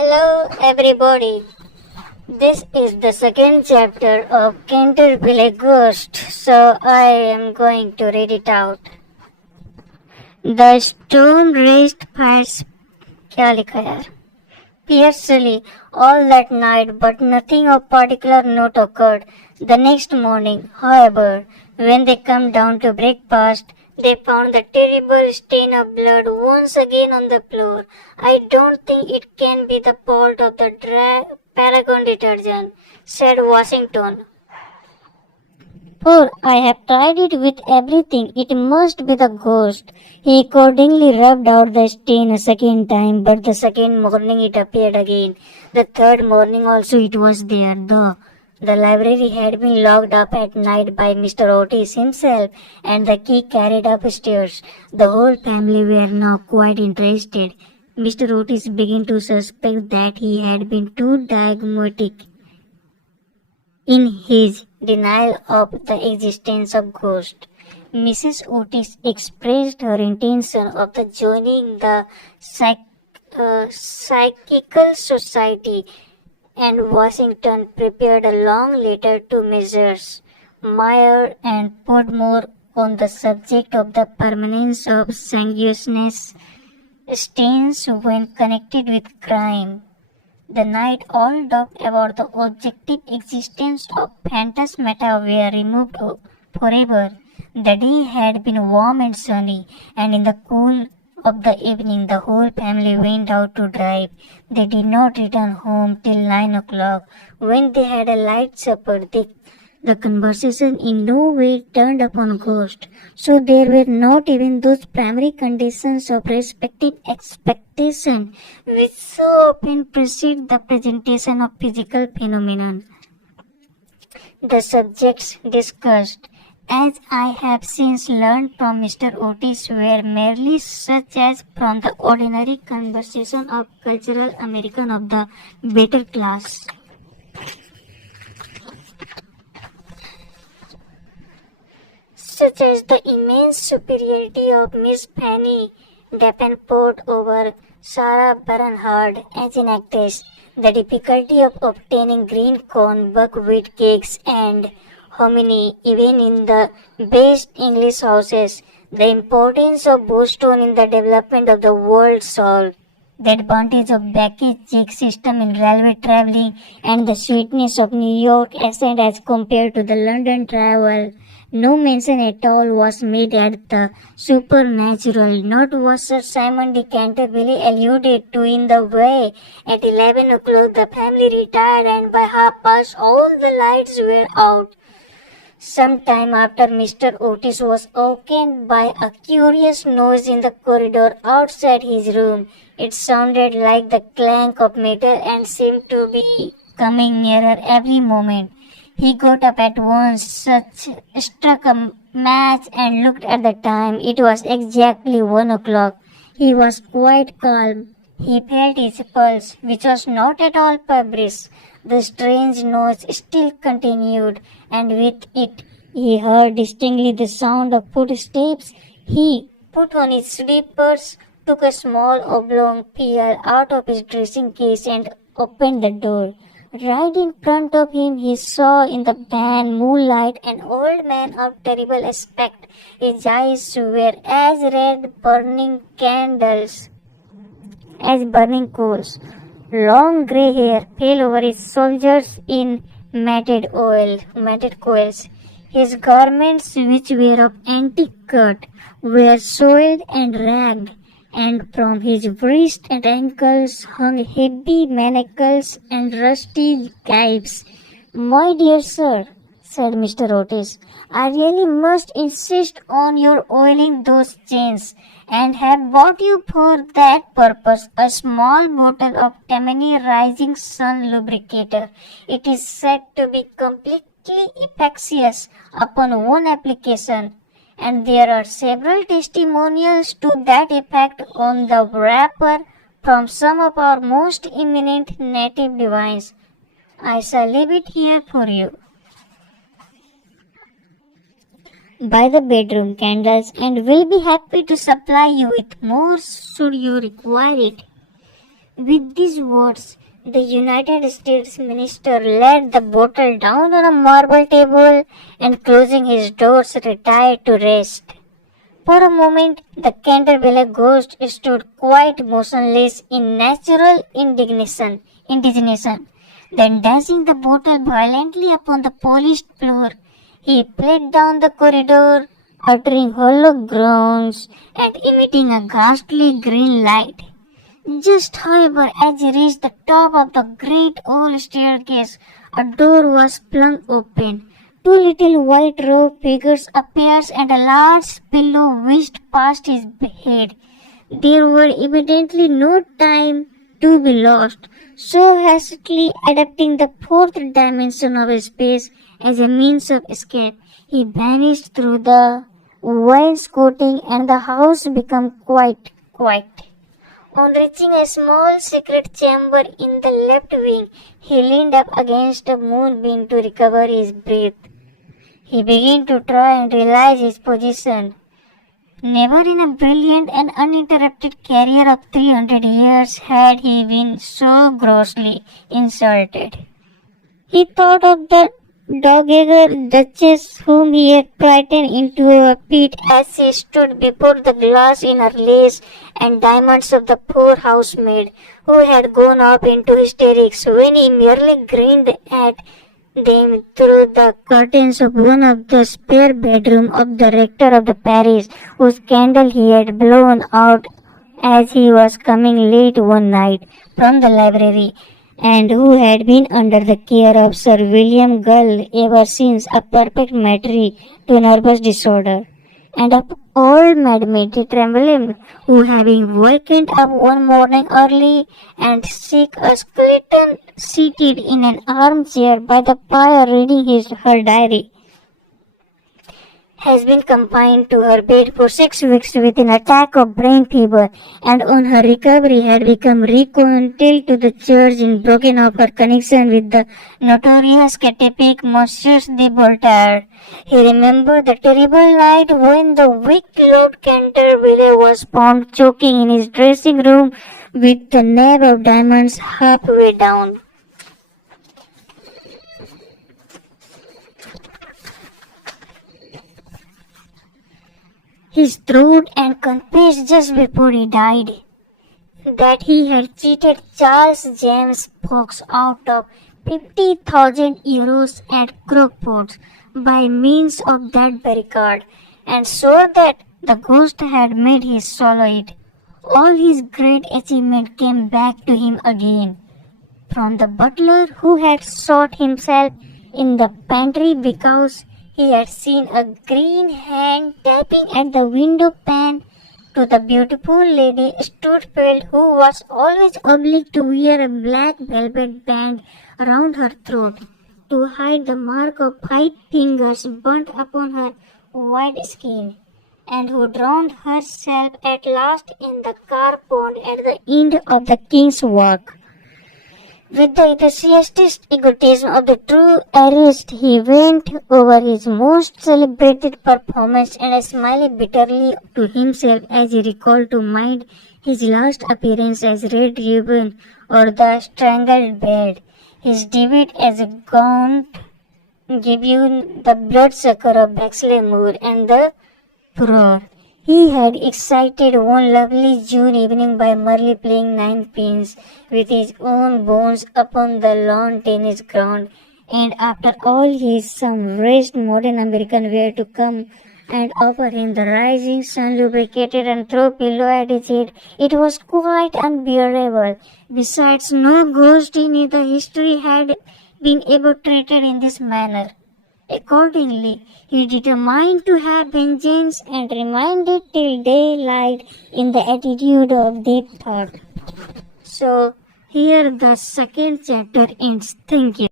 Hello, everybody. This is the second chapter of Canterville Ghost, so I am going to read it out. The storm raised fires. क्या लिखा यार? Fiercely all that night, but nothing of particular note occurred. The next morning, however, when they come down to breakfast, they found the terrible stain of blood once again on the floor. I don't think it can be the fault of the Paragon detergent, said Washington. For I have tried it with everything, it must be the ghost. He accordingly rubbed out the stain a second time, but the second morning it appeared again. The third morning also it was there, though the library had been locked up at night by Mr. Otis himself, and the key carried upstairs. The whole family were now quite interested. Mr. Otis began to suspect that he had been too dogmatic in his denial of the existence of ghosts. Mrs. Otis expressed her intention of joining the Psychical Society, and Washington prepared a long letter to Messrs. Meyer and Podmore on the subject of the permanence of sanguineous stains when connected with crime. The night all doubt about the objective existence of phantasmata were removed forever. The day had been warm and sunny, and in the cool of the evening the whole family went out to drive. They did not return home till 9 o'clock. When they had a light supper, the conversation in no way turned upon ghosts, so there were not even those primary conditions of respective expectation which so often precede the presentation of physical phenomenon. The subjects discussed, as I have since learned from Mr. Otis, were merely such as from the ordinary conversation of cultural American of the better class. Such as the immense superiority of Miss Fanny Davenport over Sarah Bernhardt as an actress, the difficulty of obtaining green corn buckwheat cakes and hominy even in the best English houses, the importance of Boston in the development of the world salt, the advantage of baggage check system in railway travelling, and the sweetness of New York accent as compared to the London travel. No mention at all was made at the supernatural, not was Sir Simon de Canterville alluded to in the way. At 11 o'clock the family retired, and by 1:30 all the lights were out. Some time after, Mr. Otis was awakened by a curious noise in the corridor outside his room. It sounded like the clank of metal and seemed to be coming nearer every moment. He got up at once, struck a match and looked at the time. It was exactly 1 o'clock. He was quite calm. He felt his pulse, which was not at all feverish. The strange noise still continued, and with it he heard distinctly the sound of footsteps. He put on his slippers, took a small oblong pill out of his dressing case and opened the door. Right in front of him he saw in the wan moonlight an old man of terrible aspect. His eyes were as red as burning coals. Long grey hair fell over his shoulders in matted coils. His garments, which were of antique cut, were soiled and ragged, and from his wrists and ankles hung heavy manacles and rusty gyves. "My dear sir," said Mr. Otis, "I really must insist on your oiling those chains, and have bought you for that purpose a small bottle of Tammany Rising Sun lubricator. It is said to be completely efficacious upon one application, and there are several testimonials to that effect on the wrapper from some of our most eminent native divines. I shall leave it here for you by the bedroom candles, and will be happy to supply you with more should you require it." With these words, the United States minister laid the bottle down on a marble table and closing his doors retired to rest. For a moment, the Canterville ghost stood quite motionless in natural indignation. Then, dashing the bottle violently upon the polished floor, he fled down the corridor, uttering hollow groans and emitting a ghastly green light. Just, however, as he reached the top of the great old staircase, a door was flung open. Two little white-robed figures appeared and a large pillow whisked past his head. There were evidently no time to be lost, so hastily adapting the fourth dimension of space as a means of escape, he vanished through the wainscoting and the house became quite quiet. On reaching a small secret chamber in the left wing, he leaned up against a moonbeam to recover his breath. He began to try and realize his position. Never in a brilliant and uninterrupted career of 300 years had he been so grossly insulted. He thought of the dowager duchess whom he had frightened into a fit as she stood before the glass in her lace and diamonds of the poor housemaid who had gone up into hysterics when he merely grinned at them through the curtains of one of the spare bedrooms of the rector of the parish, whose candle he had blown out as he was coming late one night from the library, and who had been under the care of Sir William Gull ever since, a perfect matron to nervous disorder, and of old Madame de Tremblay, who having wakened up one morning early and sick a skeleton seated in an armchair by the fire reading her diary, has been confined to her bed for 6 weeks with an attack of brain fever, and on her recovery had become reconciled to the church and broken off her connection with the notorious catechic Monsieur de Voltaire. He remembered the terrible night when the weak Lord Canterville was found choking in his dressing room with the nave of diamonds halfway down. His throat and confessed just before he died that he had cheated Charles James Fox out of 50,000 euros at Crockford's by means of that very card, and swore that the ghost had made him swallow it. All his great achievement came back to him again. From the butler who had shot himself in the pantry because he had seen a green hand tapping at the window pane, to the beautiful Lady Stutfield who was always obliged to wear a black velvet band around her throat to hide the mark of 5 fingers burnt upon her white skin, and who drowned herself at last in the car pond at the end of the King's Walk. With the enthusiastic egotism of the true artist, he went over his most celebrated performance and smiled bitterly to himself as he recalled to mind his last appearance as Red Ribbon or the Strangled Bed, his debut as a gaunt Gibeon, the Bloodsucker of Bexley Moor, and the Furor. He had excited one lovely June evening by merely playing ninepins with his own bones upon the lawn tennis ground, and after all his some raised modern American were to come and offer him the rising sun lubricated and throw pillow at his head, it was quite unbearable. Besides, no ghost in the history had been ever treated in this manner. Accordingly, he determined to have vengeance and remained till daylight in the attitude of deep thought. So, here the second chapter ends. Thank you.